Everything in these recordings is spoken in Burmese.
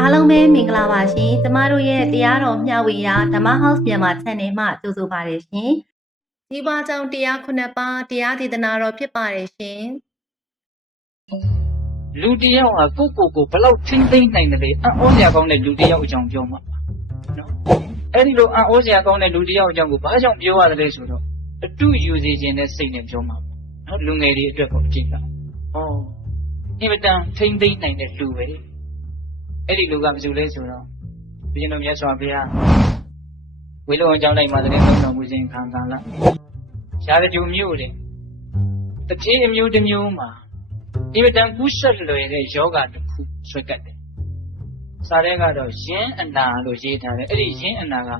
အားလုံးပဲမင်္ဂလာပါရှင်။ကျမတို့ရဲ့တရားတော်မျှဝေရာဓမ္မ House မြန်မာ Channel မှာကြိုဆိုပါတယ်ရှင်။ဒီပါကြောင့်တရား9ပါးတရားဒေသနာတော်ဖြစ်ပါတယ်ရှင်။လူတယောက်ဟာကိုဘလောက်ထိမ့်သိမ့်နိုင်တယ်လေအံ့ဩစရာကောင်းတဲ့လူတယောက်အကြောင်းပြောမှာနော်။အဲ့ဒီလိုအံ့ဩစရာကောင်းတဲ့လူတယောက်အကြောင်းကိုဘာကြောင့်ပြောရတယ်လဲဆိုတော့အတုယူစေခြင်းနဲ့စိတ်နဲ့ပြောမှာပေါ့နော်လူငယ်တွေအတွက်ပေါ့အကြည့်လား။ဟောအင်မတန်ထိမ့်သိမ့်နိုင်တဲ့လူပဲ။အဲ့ဒီလူကဘယ်သူလဲဆိုတော့ဘုရားတော်မြတ်စွာဘုရားဝေလုံအကြောင်းတိုင်းမှာတည်းသုံးတော်မူခြင်းခံကာလရှားကြူမျိုးတဲ့တတိအမျိုးတစ်မျိုးမှာအင်မတန်ကူးဆက်လွယ်တဲ့ယောဂတစ်ခုဆွဲကတ်တယ်။စာထဲကတော့ယင်းအနာလို့ရေးထားတယ်။အဲ့ဒီယင်းအနာက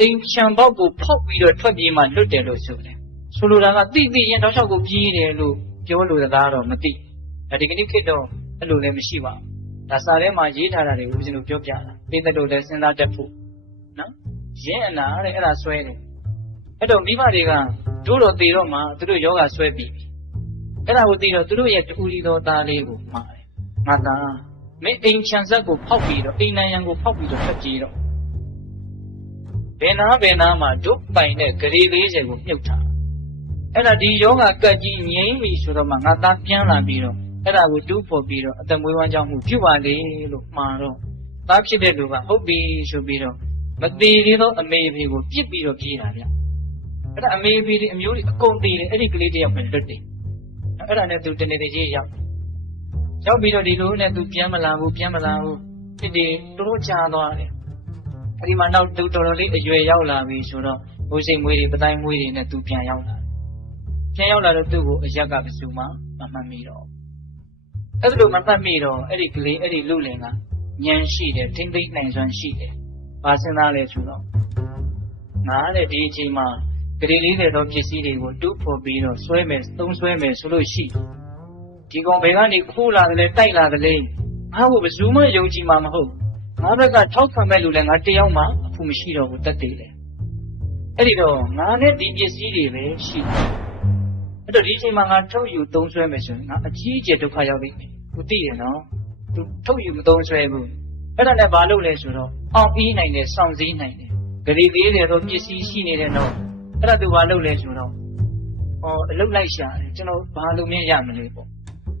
အိမ်ချံပေါက်ကိုဖောက်ပြီးတော့ထွက်ပြေးမှလွတ်တယ်လို့ဆိုတယ်။ဆိုလိုတာကတိရင်တောက်လျှောက်ကိုပြေးတယ်လို့ပြောလို့သားတော့မသိ။ဒါဒီကနေ့ခေတ်တော့အဲ့လိုလည်းမရှိပါဘူး။ဒါစာထဲမှာရေးထားတာတွေကိုဦးဇင်းတို့ပြောပြတာ။ပိသက်တို့လည်းစဉ်းစားတတ်ဖို့နော်။ယင်းအနာတဲ့အဲ့ဒါဆွဲတယ်။အဲ့တော့မိဘတွေကတို့တော့သေတော့မှသူတို့ယောဂဆွဲပြီးအဲ့ဒါကိုသိတော့သူတို့ရဲ့တူရီတော်သားလေးကိုမှားတယ်။ငါသားမင်းအိမ်ချမ်းဆက်ကိုဖောက်ပြီးတော့အိမ်နံရံကိုဖောက်ပြီးတော့ထွက်ပြေးတော့ဘယ်နာမှာဒုပိုင်တဲ့ဂရေ40ကိုမြုပ်ထားအဲ့ဒါဒီယောဂကတ်ကြီးငြိမ့်ပြီဆိုတော့မှငါသားပြန်လာပြီးတော့အဲ့ဒါကိုတူးဖော်ပြီးတော့အသက်မွေးဝမ်းကြောင်းမှုပြုပါလေလို့မှားတော့သားဖြစ်တဲ့လူကဟုတ်ပြီဆိုပြီးတော့မသေးသေးသောအမေအဖေကိုပြစ်ပြီးတော့ပြေးတာဗျအဲ့ဒါအမေအဖေတွေအမျိုးတွေအကုန်သေးတယ်အဲ့ဒီကလေးတယောက်ပဲလွတ်တယ်အဲ့ဒါနဲ့သူတနေတကြီးရောက်ပြီးတော့ဒီလိုနဲ့သူပြန်မလာဘူးဖြစ်တယ်တို့ကြာသွားတယ်အဲ့ဒီမှာနောက်သူတော်တော်လေးအရွယ်ရောက်လာပြီဆိုတော့ဘိုးစိတ်မွေးတွေပတိုင်းမွေးတွေနဲ့သူပြန်ရောက်လာတော့သူ့ကိုအရက်ကဘယ်သူမှမမှတ်မိတော့အဲ့လိုမမှတ်မိတော့အဲ့ဒီကလေးအဲ့ဒီလူလင်ကဉာဏ်ရှိတယ်ထိမ့်သိမ့်နိုင်စွမ်းရှိတယ်ဘာစဉ်းစားလဲဆိုတော့ငါတဲ့ဒီအချိန်မှာဂရေ40သောပစ္စည်းတွေကိုတူးဖော်ပြီးတော့သုံးဆွဲမယ်ဆိုလို့ရှိဒီကောင်ဘယ်ကနေခိုးလာတယ်လဲတိုက်လာတယ်လဲငါ့ကိုဘယ်သူမှယုံကြည်မှာမဟုတ်ငါဘက်ကထောက်ခံမဲ့လူလည်းငါတယောက်မှအဖို့မရှိတော့ဘူးတတ်တယ်လေအဲ့ဒီတော့ငါနဲ့ဒီပစ္စည်းတွေပဲရှိအဲ့တော့ဒီအချိန်မှာငါထုတ်ယူသုံးဆွဲမယ်ဆိုရင်ငါအကြီးအကျယ်ဒုက္ခရောက်လိမ့်မယ်သူသိတယ်နော်သူထုတ်ယူမသုံးဆွဲဘူးအဲ့ဒါနဲ့ဘာလုပ်လဲဆိုတော့အောင်ပြီးနိုင်တယ်စောင့်စည်းနိုင်တယ်ဂရေ40သောပစ္စည်းရှိနေတဲ့တော့အဲ့ဒါသူဘာလုပ်လဲဆိုတော့အလုပ်လိုက်ရှာတယ်ကျွန်တော်ဘာလုပ်မင်းရမလဲပေါ့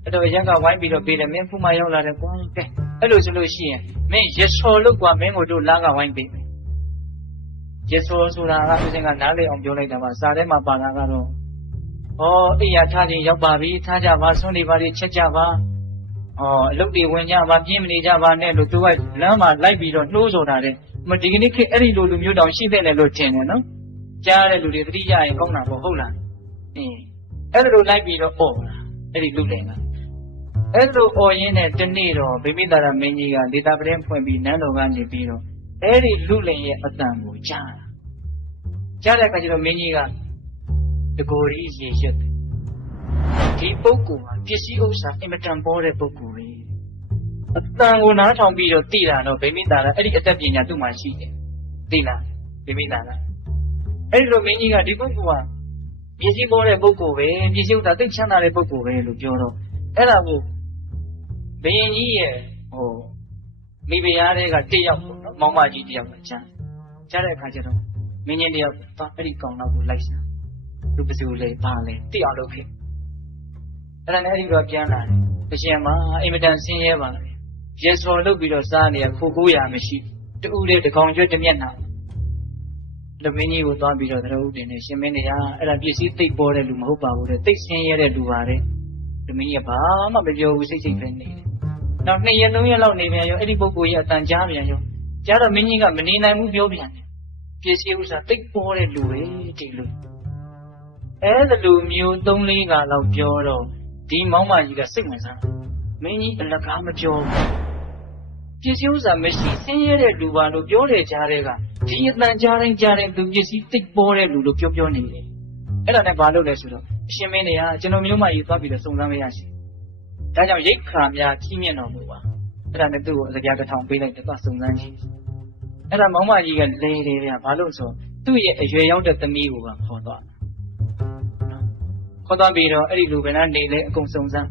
အဲ့တော့ရက်ကဝိုင်းပြီးတော့ပေးတယ်မင်းဖူးမရောက်လာတယ်ကွာကဲအဲ့လိုဆိုလို့ရှိရင်မင်းရစော်လို့ကွာမင်းကိုတို့လာကဝိုင်းပေးမယ်ရစော်ဆိုတာကဦးစင်ကနားလေအောင်ပြောလိုက်တာပါစာထဲမှာပါတာကတော့အိယာထားခြင်းရောက်ပါပြီထားကြပါဆွမ်းနေပါလေချက်ကြပါအလုပ်တွေဝင်ကြပါပြင်းမနေကြပါနဲ့လို့သူကလမ်းမှာလိုက်ပြီးတော့နှိုးဆိုတာတဲ့ဒီကနေ့ခေတ်အဲ့ဒီလိုလူမျိုးတောင်ရှိတဲ့လေလို့ထင်တယ်နော်ကြားတဲ့လူတွေသတိရရင်ကောင်းတာပေါ့ဟုတ်လားအဲ့လိုလိုက်ပြီးတော့အော်လာအဲ့ဒီလူလင်ကအဲ့လိုအော်ရင်းနဲ့တနေ့တော့ဗိမိတာရမင်းကြီးကဒေတာပရင်ဖွင့်ပြီးနန်းတော်ကနေပြီးတော့အဲ့ဒီလူလင်ရဲ့အတန်ကိုကြားတဲ့အခါကျတော့မင်းကြီးကတကိုယ်ကြီးရေရွတ်တယ်ဒီပုဂ္ဂိုလ်ဟာပစ္စည်းဥစ္စာအင်မတန်ပေါ်တဲ့ပုဂ္ဂိုလ်ပဲအတန်ကိုနားထောင်ပြီးတော့သိတာတော့ဗိမိတာရအဲ့ဒီအသက်ပညာသူ့မှာရှိတယ်သိလားဗိမိတာရအဲ့ဒီလိုမင်းကြီးကဒီပုဂ္ဂိုလ်ဟာပစ္စည်းပေါ်တဲ့ပုဂ္ဂိုလ်ပဲပစ္စည်းဥစ္စာသိချမ်းသာတဲ့ပုဂ္ဂိုလ်ပဲလို့ပြောတော့အဲ့ဒါကိုဘယင်ကြီးရဲ့မိဖုရားတွေကတယောက်ပေါ့နော်မောင်မကြီးတယောက်ကကြားတဲ့အခါကျတော့မင်းကြီးတယောက်အဲ့ဒီကောင်တော့ကိုလိုက်စားသူပစုလေပါလေတိအောင်လုပ်ခဲ့အဲ့ဒါနဲ့အဲ့ဒီတော့ပြန်လာတယ်အရှင်မအင်မတန်ဆင်းရဲပါလေရေစော်လုပ်ပြီးတော့စားနေရခိုးကိုရမရှိတူးတဲ့တကောင်ကျွတ်တမျက်နှာလူမင်းကြီးကိုသွားပြီးတော့သရဝုတင်နေရှင်မင်းတရားအဲ့ဒါပစ္စည်းသိပ်ပေါ်တဲ့လူမဟုတ်ပါဘူးတဲ့သိပ်ဆင်းရဲတဲ့လူပါတဲ့လူမင်းကြီးကဘာမှမပြောဘူးစိတ်ပဲနေတယ်နောက်2ရက်3ရက်လောက်နေပြန်ရောအဲ့ဒီပုဂ္ဂိုလ်ကြီးအတန်ကြားပြန်ရောကြားတော့မင်းကြီးကမနေနိုင်ဘူးပြောပြန်တယ်ပစ္စည်းဥစ္စာသိပ်ပေါ်တဲ့လူပဲဒီလူအဲ့ဒါလူမျိုး3-4ကလောက်ပြောတော့ဒီမောင်မကြီးကစိတ်ဝင်စားမင်းကြီးအလကားမပြောဘူးပစ္စည်းဥစ္စာမရှိဆင်းရဲတဲ့လူပါလို့ပြောတဲ့ကြားတဲ့ကဒီအတန်ကြားတိုင်းသူပစ္စည်းသိပ်ပေါ်တဲ့လူလို့ပြောနေတယ်အဲ့ဒါနဲ့ဘာလုပ်လဲဆိုတော့အရှင်မင်းတွေကကျွန်တော်မျိုးမကြီးသွားပြီးတော့စုံစမ်းမရရှိဒါကြောင့်ရိတ်ခါများကြီးမြင့်တော်မူပါအဲ့ဒါနဲ့သူ့ကိုအစပြ1000ပေးလိုက်တယ်သွားစုံစမ်းကြည့်အဲ့ဒါမောင်မကြီးကလဲတယ်ဗျာဘာလို့ဆိုသူ့ရဲ့အရွယ်ရောက်တဲ့သမီးကိုကခေါ်သွားပြီးတော့အဲ့ဒီလူကလည်းနေလဲအကုန်စုံစမ်း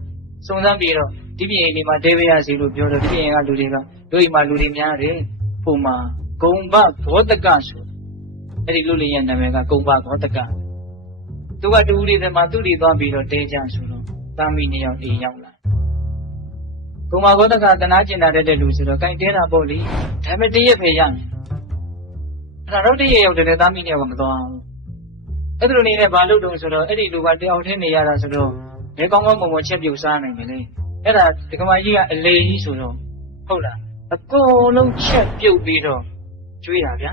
ပြီးတော့ ဒီပြင်အိမ်ဒီမှာဒေဝရစီလို့ပြောတော့ဒီပြင်ကလူတွေကတို့အိမ်မှာလူတွေများတယ်ပုံမှာဂုံဘဘောတကဆိုအဲ့ဒီလူလေးရဲ့နာမည်ကဂုံဘဘောတကသူကတူဦးလေးတွေမှာသူ့တွေသွားပြီးတော့တဲကြဆိုတော့သားမိနှစ်ယောက်အိမ်ရောက်လာဂုံဘဘောတကတနာကျင်တာတဲ့လူဆိုတော့ကင်တဲတာပေါ့လေဒါပေမဲ့တရက်ပဲရမယ်အဲ့တော့တရက်ရောက်တယ်သားမိနှစ်ယောက်ကမသွားဘူးအဲ့ဒီလိုနေနဲ့ဘာလုပ်တုံးဆိုတော့အဲ့ဒီလူကတယောက်ထဲနေရတာဆိုတော့ဘယ်ကောင်းကောင်းမွန်မွန်ချက်ပြုတ်စားနိုင်မလဲအဲ့ဒါဒကမကြီးကအလေကြီးဆိုတော့ဟုတ်လားအကုန်လုံးချက်ပြုတ်ပြီးတော့ကျွေးတာဗျာ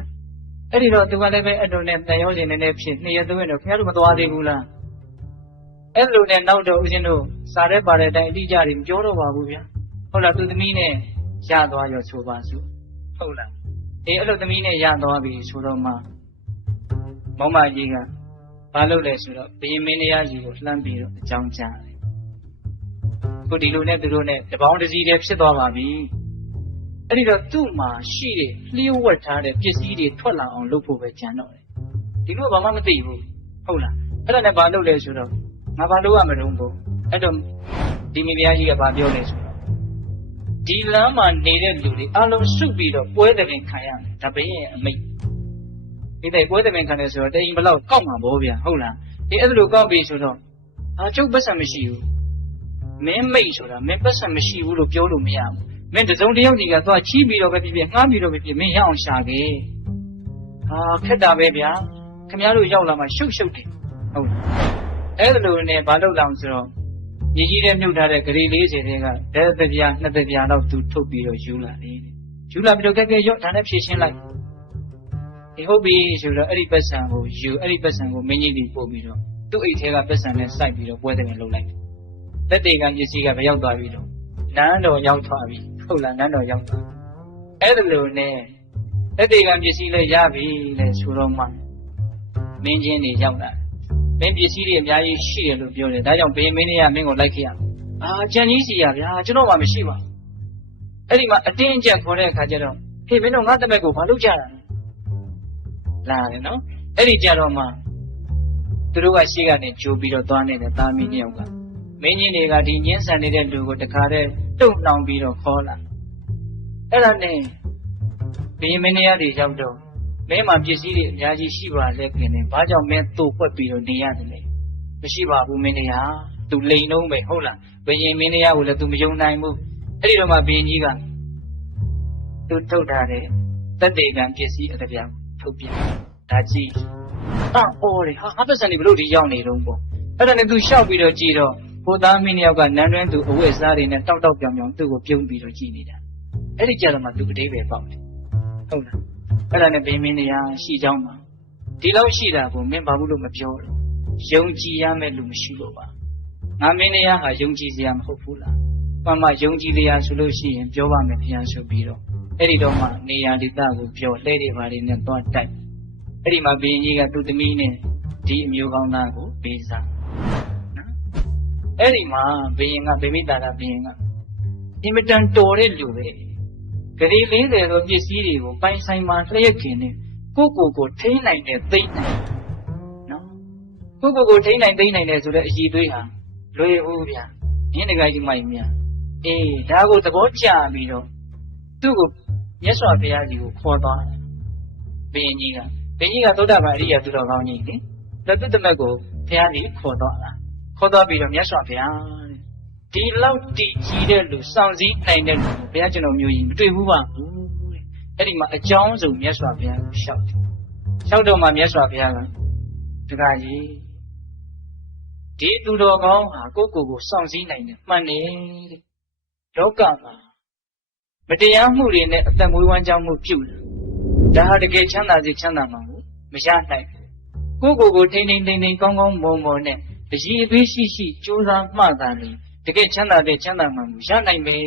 အဲ့ဒီတော့သူကလည်းပဲအတုံနဲ့တန်ရုံးစင်နေဖြစ်2ရက်3ရက်တော့ခင်ဗျားတို့မသွားသေးဘူးလားအဲ့လိုနဲ့နောက်တော့ဦးဇင်းတို့စားရဲပါတဲ့အတိုင်းအတိအကျတွေမပြောတော့ပါဘူးဗျာဟုတ်လားသူသမီးနဲ့ရသွားရောဆိုပါစို့ဟုတ်လားအေးအဲ့လိုသမီးနဲ့ရသွားပြီဆိုတော့မှမောင်မကြီးကဘာလုပ်လဲဆိုတော့ဘုရင်မင်းတရားကြီးကိုလှမ်းပြီးတော့အကြောင်းကြားတယ်ခုဒီလိုနဲ့သူတို့နဲ့တပေါင်းတစည်းတည်းဖြစ်သွားပါပြီအဲ့ဒီတော့သူ့မှာရှိတဲ့လျှို့ဝှက်ထားတဲ့ပစ္စည်းတွေထွက်လာအောင်လုပ်ဖို့ပဲကြံတော့တယ်ဒီလိုဘာမှမသိဘူးဟုတ်လားအဲ့ဒါနဲ့ဘာလုပ်လဲဆိုတော့ငါဘာလုပ်ရမလို့ပေါ့အဲ့တော့ဒီမိဖုရားကြီးကဘာပြောလဲဆိုတော့ဒီလမ်းမှာနေတဲ့လူတွေအလုံးစုပြီးတော့ပွဲတဲ့ပင်ခံရမယ်ဒါဘယ်ရဲ့အမိတ်ဒီတဲ့ပွဲတဲ့ပင်ခံတယ်ဆိုတော့တိမ်ဘလောက်ကောက်မှာပေါ့ဗျာဟုတ်လားဒီအဲ့လိုကောက်ပြီဆိုတော့ကျုပ်ပတ်စံမရှိဘူးမင်းမိတ်ဆိုတာမင်းပတ်စံမရှိဘူးလို့ပြောလို့မရဘူးမင်းတစုံတယောက်ကြီးကသွားချီးပြီးတော့ပဲဖြစ်ဖြစ်ငှားပြီးတော့ပဲဖြစ်မင်းရအောင်ရှာခဲ့ခက်တာပဲဗျာခင်ဗျားတို့ရောက်လာမှရှုပ်တယ်ဟုတ်အဲ့လိုနဲ့ဘာလုပ်လောင်ဆိုတော့ညီကြီးတဲ့မြုပ်ထားတဲ့ဂရီ40တဲ့ကဒဲသပြား2သပြားတော့သူထုတ်ပြီးတော့ယူလာတယ်ယူလာပြီးတော့ကဲရော့ဒါနဲ့ဖြည့်ရှင်းလိုက်ဒီဟုတ်ပြီဆိုတော့အဲ့ဒီပတ်စံကိုယူအဲ့ဒီပတ်စံကိုမင်းကြီးပြီးပို့ပြီးတော့သူ့အိတ်ထဲကပတ်စံနဲ့စိုက်ပြီးတော့ပွဲတဲ့ငယ်လုပ်လိုက်လက်တွေကပစ္စည်းကပဲရောက်သွားပြီတော့နန်းတော်ရောက်သွားပြီဟုတ်လားနန်းတော်ရောက်သွားအဲ့ဒါလိုနဲ့လက်တွေကပစ္စည်းလည်းရပြီလေဆိုတော့မှမင်းချင်းတွေရောက်လာမင်းပစ္စည်းတွေအများကြီးရှိတယ်လို့ပြောတယ်ဒါကြောင့်ဘယ်မင်းတွေကမင်းကိုလိုက်ခဲ့ရကြံကြီးစီရဗျာကျွန်တော်မှမရှိပါဘူးအဲ့ဒီမှာအတင်းအကျပ်ခေါ်တဲ့အခါကျတော့ဟေးမင်းတို့ငါတမက်ကိုဘာလုပ်ကြတာလာတယ်နော်အဲ့ဒီကြတော့မှသူတို့ကရှေ့ကနေကြိုးပြီးတော့သွားနေတဲ့သားမင်းနှစ်ယောက်ကမင်းကြီးတွေကဒီညှင်းဆန်နေတဲ့လူကိုတခါတည်းတုံ့နှောင်ပြီးတော့ခေါ်လာအဲ့ဒါနဲ့ဘုရင်မင်းတရားတွေရောက်တော့မင်းမှာပစ္စည်းတွေအများကြီးရှိပါလေခင်ဗျဘာကြောင့်မင်းတူပွက်ပြီးတော့နေရတယ်လဲမရှိပါဘူးမင်းတရားသူလိန်လုံးပဲဟုတ်လားဘုရင်မင်းတရားကိုလည်းသူမယုံနိုင်ဘူးအဲ့ဒီတော့မှဘုရင်ကြီးကသူထုတ်ထားတဲ့တက်တေကံပစ္စည်းအတပြားထုတ်ပြဒါကြည့်အော်လေဟာပတ်စံတွေဘလို့ဒီရောက်နေတော့ပေါ့အဲ့ဒါနဲ့သူရှောက်ပြီးတော့ကြည့်တော့ဘုသားမင်းယောက်ကနန်းတွင်းသူအဝတ်အစားတွေနဲ့တောက်တောက်ပြောင်ပြောင်သူ့ကိုပြုံးပြီးတော့ကြည့်နေတာအဲ့ဒီကြတော့မှသူအတိတ်ပဲပေါက်တယ်ဟုတ်လားအဲ့ဒါနဲ့ဘင်းမင်းတရားရှိကြောင်းမှာဒီလောက်ရှိတာကိုမင်းဘာဘူးလို့မပြောတော့ယုံကြည်ရမယ့်လူမရှိလို့ပါငါမင်းတရားဟာယုံကြည်စရာမဟုတ်ဘူးလားမှန်မှယုံကြည်တရားဆိုလို့ရှိရင်ပြောပါမယ်ခင်ဗျာဆိုပြီးတော့အဲ့ဒီတော့မှနေရာဒေသကိုပြောလှဲတွေပါတွေနဲ့သွားတိုက်အဲ့ဒီမှာဘင်းကြီးကသူ့သမီးနဲ့ဒီအမျိုးကောင်းသားကိုပေးစားအဲ့ဒီမှာဘယင်ကဗိမိတာရဘယင်ကအင်မတန်တော်တဲ့လူပဲဂရီ40သောပစ္စည်းတွေကိုပိုင်ဆိုင်မှာလျှက်ခင်နဲ့ကိုထိန်းနိုင်တဲ့သိမ့်နိုင်နော်ကိုထိန်းနိုင်သိမ့်နိုင်တယ်ဆိုတဲ့အည်သွေးဟာလွယ်ဘူးဗျာမြင်းတကယ်ကြီးမိုက်မြာအေးဒါကိုသဘောကျပြီးတော့သူ့ကိုမြတ်စွာဘုရားကြီးကိုခေါ်သွားတယ်ဘယင်ကြီးကသောတာပန်အရိယာသူတော်ကောင်းကြီးလေလက်သူ့တမက်ကိုဘုရားကြီးခေါ်သွားတာခေါ်သွားပြီးတော့မြတ်စွာဘုရားဒီလောက်တည်ကြီးတဲ့လူစောင့်စည်းနိုင်တဲ့လူဘုရားကျွန်တော်မျိုးကြီးမတွေ့ဘူးပါဘူးတဲ့အဲ့ဒီမှာအကြောင်းစုံမြတ်စွာဘုရားကိုလျှောက်တယ်လျှောက်တော့မှမြတ်စွာဘုရားကတခါကြီးဒီသူတော်ကောင်းဟာကိုစောင့်စည်းနိုင်တယ်မှန်တယ်တဲ့လောကမှာမတရားမှုတွေနဲ့အသက်မွေးဝမ်းကြောင်းမှုပြုတယ်ဒါဟာတကယ်ချမ်းသာစေချမ်းသာမှာမရနိုင်ဘူးကိုထိန်းကောင်းကောင်းမွန်မွန်နဲ့အရေးအသေးရှိကြိုးစားမှသာလေတကယ်ချမ်းသာတဲ့ချမ်းသာမှရနိုင်မယ်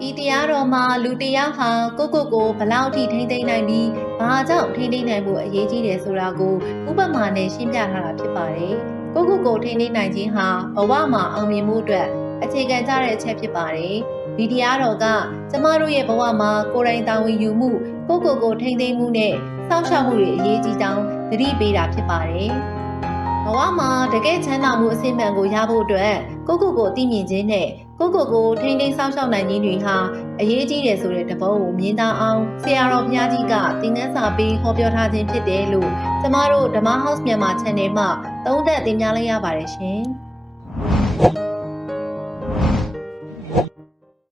ဒီတရားတော်မှာလူတယောက်ဟာကိုဘလောက်ထိထိမ့်သိမ့်နိုင်ပြီးဘာကြောင့်ထိမ့်သိမ့်နိုင်ဖို့အရေးကြီးတယ်ဆိုတာကိုဥပမာနဲ့ရှင်းပြထားတာဖြစ်ပါတယ်ကိုထိမ့်သိမ့်နိုင်ခြင်းဟာဘဝမှာအောင်မြင်မှုအတွက်အခြေခံကြတဲ့အချက်ဖြစ်ပါတယ်ဒီတရားတော်ကကျမတို့ရဲ့ဘဝမှာကိုယ်တိုင်တာဝန်ယူမှုကိုထိမ့်သိမ့်မှုနဲ့စောင့်ရှောက်မှုတွေအရေးကြီးကြောင်းသတိပေးတာဖြစ်ပါတယ် ဘဝမှာတကယ်ချမ်းသာမှုအစစ်မှန်ကိုရဖို့အတွက်ကိုသိမြင်ခြင်းနဲ့ကိုထိန်းသိမ်းစောင့်ရှောက်နိုင်ခြင်းတွေဟာအရေးကြီးတယ်ဆိုတဲ့သဘောကိုမြင်သာအောင်ဆရာတော်ဘုရားကြီးကသင်ခန်းစာပေးဟောပြောထားခြင်းဖြစ်တယ်လို့ကျမတို့ဓမ္မ House မြန်မာ Channel မှာသုံးသပ်တင်ပြလိုက်ရပါတယ်ရှင်။